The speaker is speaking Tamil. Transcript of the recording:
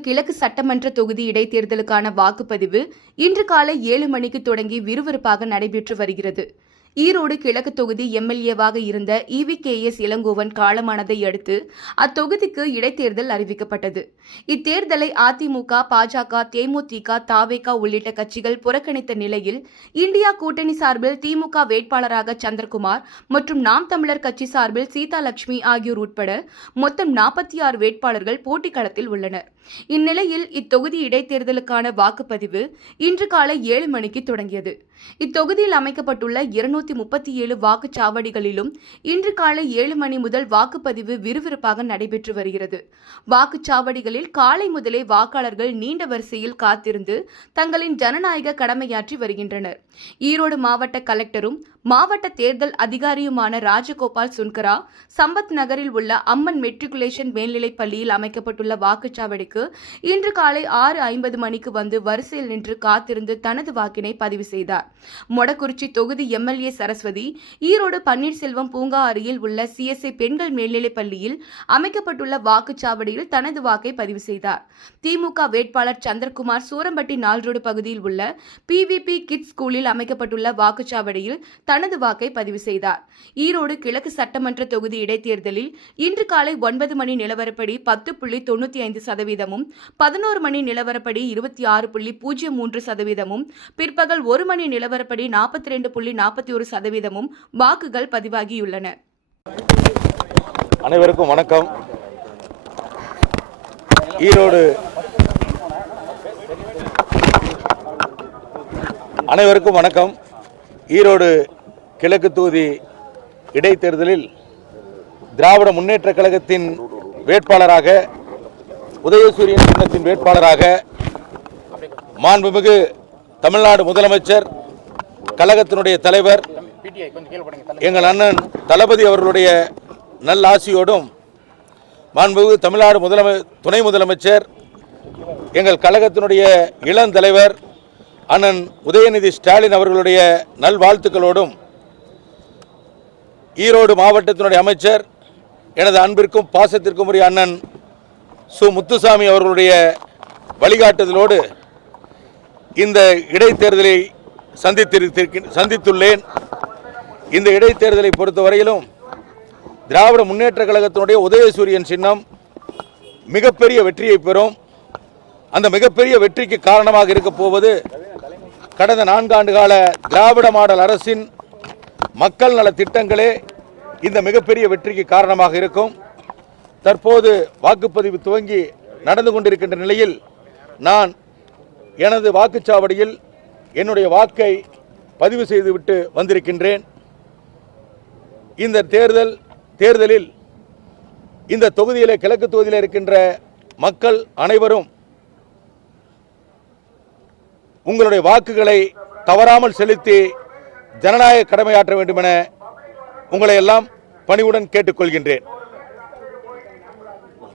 கிழக்கு சட்டமன்ற தொகுதி இடைத்தேர்தலுக்கான வாக்குப்பதிவு இன்று காலை ஏழு மணிக்கு தொடங்கி விறுவிறுப்பாக நடைபெற்று வருகிறது. ஈரோடு கிழக்கு தொகுதி எம்எல்ஏவாக இருந்த E V K S Elangovan காலமானதை அடுத்து அத்தொகுதிக்கு இடைத்தேர்தல் அறிவிக்கப்பட்டது. இத்தேர்தலை அதிமுக பாஜக தேமுதிக தாவேகா உள்ளிட்ட கட்சிகள் புறக்கணித்த நிலையில் இந்தியா கூட்டணி சார்பில் திமுக வேட்பாளராக சந்திரகுமார் மற்றும் நாம் தமிழர் கட்சி சார்பில் சீதா லட்சுமி ஆகியோர் உட்பட மொத்தம் நாற்பத்தி ஆறு வேட்பாளர்கள் போட்டிக்களத்தில் உள்ளனர். இந்நிலையில் இத்தொகுதி இடைத்தேர்தலுக்கான வாக்குப்பதிவு இன்று காலை ஏழு மணிக்கு தொடங்கியது. இத்தொகுதியில் அமைக்கப்பட்டுள்ள இருநூத்தி முப்பத்தி ஏழு வாக்குச்சாவடிகளிலும் இன்று காலை ஏழு மணி முதல் வாக்குப்பதிவு விறுவிறுப்பாக நடைபெற்று வருகிறது. வாக்குச்சாவடிகளில் காலை முதலே வாக்காளர்கள் நீண்ட வரிசையில் காத்திருந்து தங்களின் ஜனநாயக கடமையாற்றி வருகின்றனர். ஈரோடு மாவட்ட கலெக்டரும் மாவட்ட தேர்தல் அதிகாரியுமான ராஜகோபால் சுன்கரா சம்பத் நகரில் உள்ள அம்மன் மெட்ரிகுலேஷன் மேல்நிலைப் பள்ளியில் அமைக்கப்பட்டுள்ள வாக்குச்சாவடிக்கு இன்று காலை ஆறு ஐம்பது மணிக்கு வந்து வரிசையில் நின்று காத்திருந்து தனது வாக்கினை பதிவு செய்தார். மொடக்குறிச்சி தொகுதி எம்எல்ஏ சரஸ்வதி ஈரோடு பன்னீர்செல்வம் பூங்கா அருகில் உள்ள சிஎஸ்ஐ பெண்கள் மேல்நிலைப் பள்ளியில் அமைக்கப்பட்டுள்ள வாக்குச்சாவடியில் தனது வாக்கை பதிவு செய்தார். திமுக வேட்பாளர் சந்திரகுமார் சூரம்பட்டி நால்ரோடு பகுதியில் உள்ள பிவிபி கிட்ஸ் ஸ்கூலில் அமைக்கப்பட்டுள்ள வாக்குச்சாவடியில் தனது வாக்கை பதிவு செய்தார். ஈரோடு கிழக்கு சட்டமன்ற தொகுதி இடைத்தேர்தலில் இன்று காலை ஒன்பது மணி நிலவரப்படி பத்து புள்ளி தொண்ணூற்றி ஐந்து சதவீதமும் பதினோரு மணி நிலவரப்படி இருபத்தி ஆறு புள்ளி பூஜ்ஜியம் மூன்று சதவீதமும் பிற்பகல் ஒரு மணி நிலவரப்படி நாற்பத்தி ரெண்டு புள்ளி நாற்பத்தி ஒரு சதவீதமும் வாக்குகள் பதிவாகியுள்ளன. அனைவருக்கும் வணக்கம். ஈரோடு அனைவருக்கும் வணக்கம். ஈரோடு கிழக்கு தொகுதி இடைத்தேர்தலில் திராவிட முன்னேற்ற கழகத்தின் வேட்பாளராக உதயசூரியன் சின்னத்தின் வேட்பாளராக மாண்புமிகு தமிழ்நாடு முதலமைச்சர் கழகத்தினுடைய தலைவர் எங்கள் அண்ணன் தளபதி அவர்களுடைய நல்லாசியோடும் மாண்புமிகு தமிழ்நாடு முதலமை துணை முதலமைச்சர் எங்கள் கழகத்தினுடைய இளம் தலைவர் அண்ணன் உதயநிதி ஸ்டாலின் அவர்களுடைய நல்வாழ்த்துக்களோடும் ஈரோடு மாவட்டத்தினுடைய அமைச்சர் எனது அன்பிற்கும் பாசத்திற்கும் உரிய அண்ணன் சு. முத்துசாமி அவர்களுடைய வழிகாட்டுதலோடு இந்த இடைத்தேர்தலை சந்தித்திருக்க சந்தித்துள்ளேன். இந்த இடைத்தேர்தலை பொறுத்தவரையிலும் திராவிட முன்னேற்ற கழகத்தினுடைய உதயசூரியன் சின்னம் மிகப்பெரிய வெற்றியை பெறும். அந்த மிகப்பெரிய வெற்றிக்கு காரணமாக இருக்க போவது கடந்த நான்காண்டு கால திராவிட மாடல் அரசின் மக்கள் நல திட்டங்களே இந்த மிகப்பெரிய வெற்றிக்கு காரணமாக இருக்கும். தற்போது வாக்குப்பதிவு துவங்கி நடந்து கொண்டிருக்கின்ற நிலையில் நான் எனது வாக்குச்சாவடியில் என்னுடைய வாக்கை பதிவு செய்துவிட்டு வந்திருக்கின்றேன். இந்த தேர்தல் தேர்தலில் இந்த தொகுதியில் கிழக்கு தொகுதியில் இருக்கின்ற மக்கள் அனைவரும் உங்களுடைய வாக்குகளை தவறாமல் செலுத்தி ஜனநாயக கடமையாற்ற வேண்டும் என உங்களை எல்லாம் பணிவுடன் கேட்டுக்கொள்கின்றேன்.